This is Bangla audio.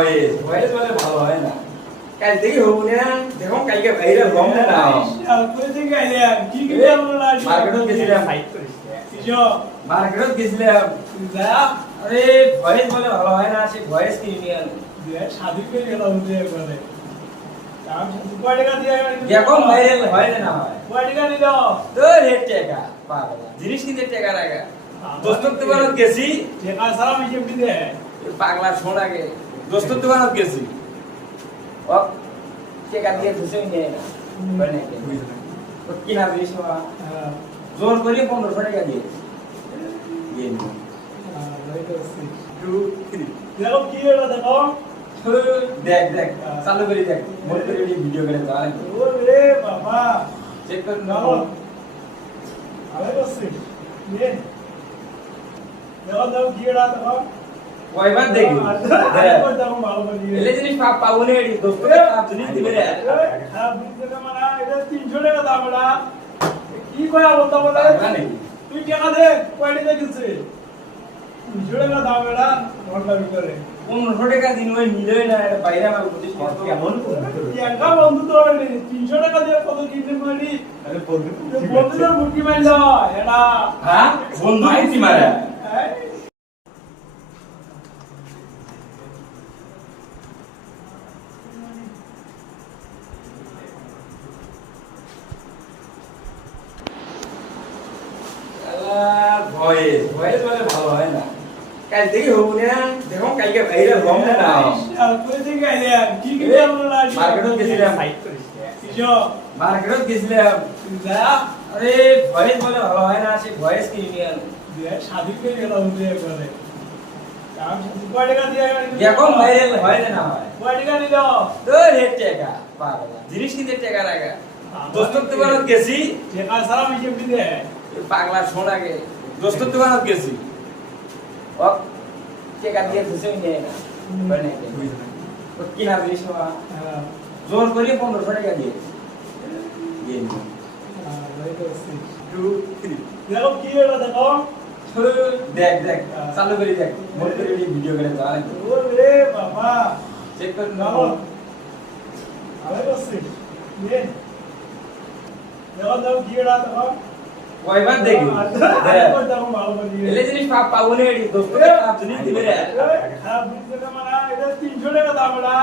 ভয়েস ভয়েস বলে ভালো হয় না কাল থেকে হবো না দেখো কালকে বাইরে রং না কই থেকে আইলেন কি কি বললা মার্কেটে গেছিলাম ফাইট করিস কিজো মার্কেটে গেছিলাম যা আরে ভয়েস বলে ভালো হয় না সে ভয়েস কি নিয়ে যে শাদি করে গেল উঠে করে কাম কয় টাকা দিয়ে দেখো ভাইরাল হয় না হয় কয় টাকা নিল তো রেট টাকা পাগলা জিনিস কিনতে টাকা লাগা দোস্তর দোকানত গেছি টাকা সারা মিশে দিতে পাগলা শোন আগে দোস্তর দোকানত গেছি ও টাকা দিয়ে ধুসে নিয়ে না মানে তো কিনা জিনিস বাবা জোর করে 1500 টাকা দিয়ে দিয়ে নি 2 3 দেখো কি হলো দেখো দেখ দেখ চালু করে দেখ মোর করে ভিডিও করে দাও ওরে বাবা চেক কর নাও আরে বসে নে দেখো দেখো কি হলো দেখো কয়বার দেখি আরে দেখো ভালো করে এলে জিনিস পাবো না এডি দোস্ত আপ জিনিস দিবে রে হ্যাঁ বুঝতে না মানে এটা 300 টাকা দাম এটা কি কয় বলতা বলা তুই টাকা দে কয়টা দেখছিস 300 টাকা দাম এটা ঘন্টার ভিতরে 1500 টাকা দিন ওই মিলে না বাইরে আমার প্রতি কত কেমন একা বন্ধু তো 300 টাকা দিয়ে কত কিনতে পারি আরে বন্ধু বন্ধুদের মুক্তি মাইল দাও এটা হ্যাঁ বন্ধু কি মারা ভয়েস ভয়েস বলে ভালো হয় না কাল থেকে হবো না দেখো কালকে বাইরে রং না কই থেকে আইলেন কি কি বললা মার্কেটে গেছিলাম ফাইট করিস কিজো মার্কেটে গেছিলাম যা আরে ভয়েস বলে ভালো হয় না সে ভয়েস কি নিয়ে যে শাদি করে গেল উঠে করে কাম কয় টাকা দিয়ে দেখো ভাইরাল হয় না হয় কয় টাকা নিল তো রেট টাকা পাগলা জিনিস কিনতে টাকা লাগা দোস্তর দোকানত গেছি টাকা সারা মিশে দিতে পাগলা শোন আগে দোস্তর দোকানত গেছি ও টাকা দিয়ে ধুসে নিয়ে না মানে তো কিনা জিনিস বাবা জোর করে 1500 টাকা দিয়ে দিয়ে নি 2 3 দেখো কি হলো দেখো দেখ দেখ চালু করে দেখ মোর করে ভিডিও করে দাও ওরে বাবা চেক কর নাও আরে বসে নে দেখো দেখো কি হলো দেখো কয়বার দেখি আরে দেখো ভালো করে এলে জিনিস পাবো না এডি দোস্ত আপ জিনিস দিবে রে হ্যাঁ বুঝতে না মানে এটা 300 টাকা দাম এটা